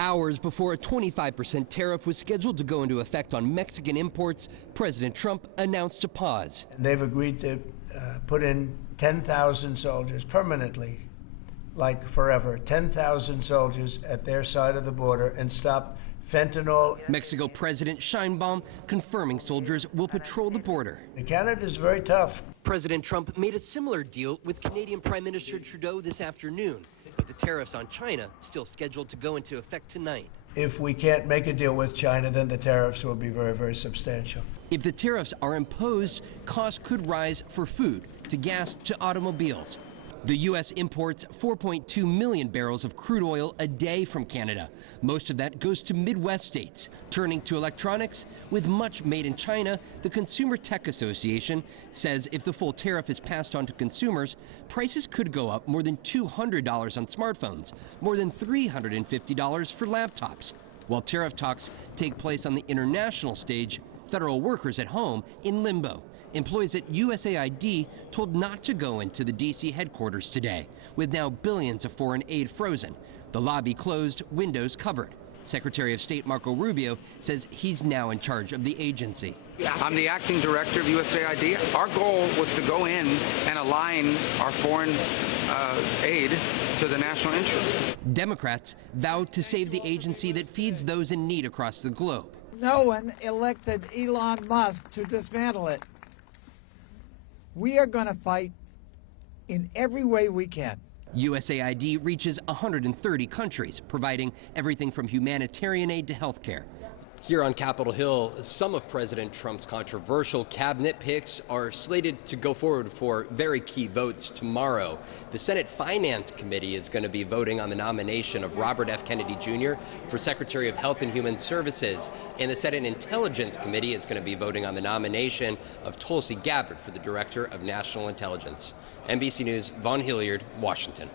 Hours before a 25% tariff was scheduled to go into effect on Mexican imports, President Trump announced a pause. They've agreed to put in 10,000 soldiers permanently, like forever, 10,000 soldiers at their side of the border and stop fentanyl. Mexico President Sheinbaum confirming soldiers will patrol the border. Canada is very tough. President Trump made a similar deal with Canadian Prime Minister Trudeau this afternoon, but the tariffs on China still scheduled to go into effect tonight. If we can't make a deal with China, then the tariffs will be very, very substantial. If the tariffs are imposed, costs could rise for food, to gas, to automobiles. The U.S. imports 4.2 million barrels of crude oil a day from Canada. Most of that goes to Midwest states. Turning to electronics, with much made in China, the Consumer Tech Association says if the full tariff is passed on to consumers, prices could go up more than $200 on smartphones, more than $350 for laptops. While tariff talks take place on the international stage, federal workers at home in limbo. Employees at USAID told not to go into the D.C. headquarters today, with now billions of foreign aid frozen. The lobby closed, windows covered. Secretary of State Marco Rubio says he's now in charge of the agency. I'm the acting director of USAID. Our goal was to go in and align our foreign aid to the national interest. Democrats vowed to save the agency that feeds those in need across the globe. No one elected Elon Musk to dismantle it. We are going to fight in every way we can. USAID reaches 130 countries, providing everything from humanitarian aid to health care. Here on Capitol Hill, some of President Trump's controversial cabinet picks are slated to go forward for very key votes tomorrow. The Senate Finance Committee is going to be voting on the nomination of Robert F. Kennedy Jr. for Secretary of Health and Human Services, and the Senate Intelligence Committee is going to be voting on the nomination of Tulsi Gabbard for the Director of National Intelligence. NBC News, Vaughn, Hillyard, Washington.